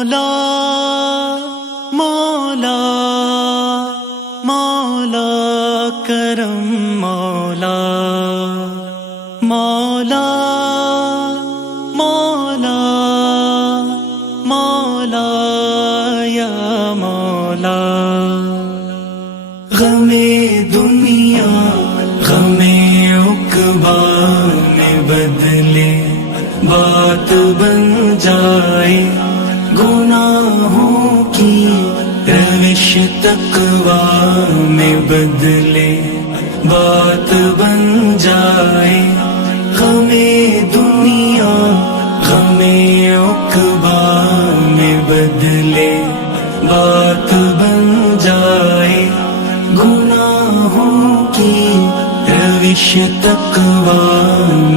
مولا مولا مولا کرم مولا مولا مولا مولا یا مولا غم دنیا غم عقبا میں بدلے بات بن جائے گناہوں کی روش تقویٰ میں بدلے بات بن جائے غم دنیا غم عقبا میں بدلے بات بن جائے گناہوں کی روش تقویٰ